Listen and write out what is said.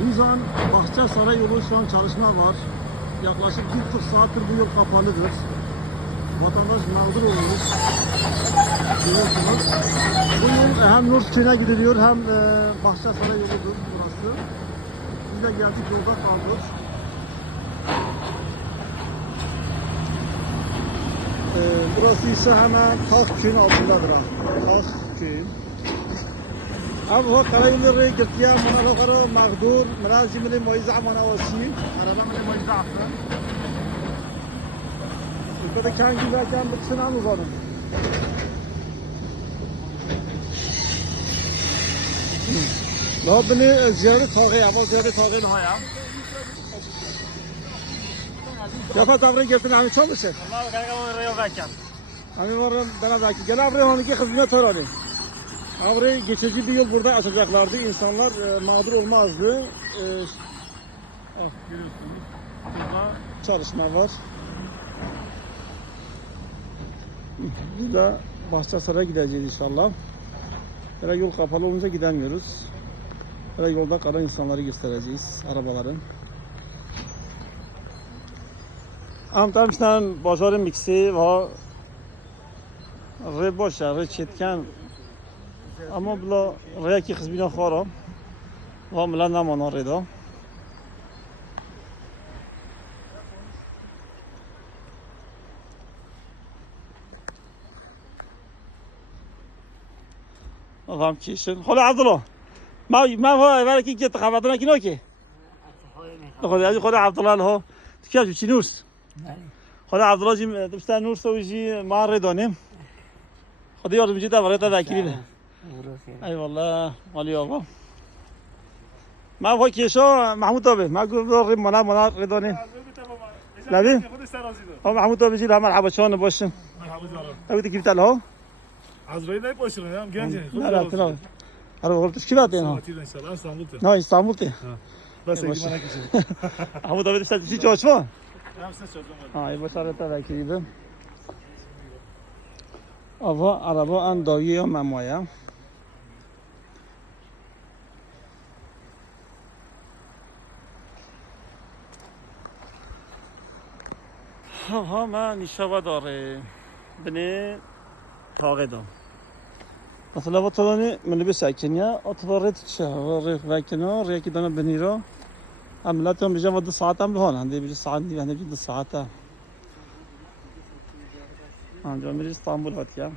Biz an Bahçesaray yolu şu an çalışma var. Yaklaşık 1,5 saattir bu yol kapalıdır. Vatandaş mağdur olmuş. Biliyorsunuz. Bu yol hem Nurköy'e gidiliyor hem Bahçesaray yoludur burası. Biz de geldik yolda kaldık. Burası ise hemen Takköy'ün altındadır. Takköy'ün. Abi o karayolları gittiğim manalıkları mağdur, mülazimli muizza manavasi. Arabamın muizzası. Burada kendi zaten bitsin an uzanım. La beni ziyaret tağıya, ama ziyaret tağıya nihaya. Yafa tavrı getirtin, hani çok musun? Allah kanka oraya bakacağım. Hani varım bana belki. Gel abi hangi hizmet orani. Abi geçici bir yol burada açacaklardı. İnsanlar mağdur olmazdı. Görüyorsunuz. Burada çalışma var. Biz de Bahçesaray'a gideceğiz inşallah. Böyle yol kapalı olunca gidemiyoruz. Böyle yolda kalan insanları göstereceğiz. Arabaların. Am işten bajarım miksi ve re boşa, re çetken. Ama bula raya ki xizbina xara. Ve mila namana reda. Adam kişin. Hala Abdullah. ما هو بالك يجي تخافتنا كينوكي خذ عبد الله له تكاش شي نورس خذ عبد الله جي تبستا نورس ويجي ما ريدونيم خذ يورم جدا بريتا ذاكري اي والله مالي والله ما هو كيشو محمود طبي ما قول منا ريدوني لا دي هو محمود طبي جي مرحبا شلون بوشن مرحبا كيف تعال عزرائيل ne boşuna ya genç. لا Araba olmuş kim atıyor? Saatiyle inşallah İstanbul'da. No İstanbul'da. Ben sevdim bana geçelim. Ama da bir sen hiç açma. Ben size sordum. Ha, iyi başarılar belki gibi. Ama araba andayıyor mamaya. Ha ma nişava dاره. Beni tağedo. مثلا وطلعني من لبس أكنيا أطلعت شهر وكنا رياكي دنا بنيرو عملتهم بيجا ود ساعات هم بهون عندي بيجي ساعات دي عندي بيجي ساعات عندي من اسطنبول هاتيا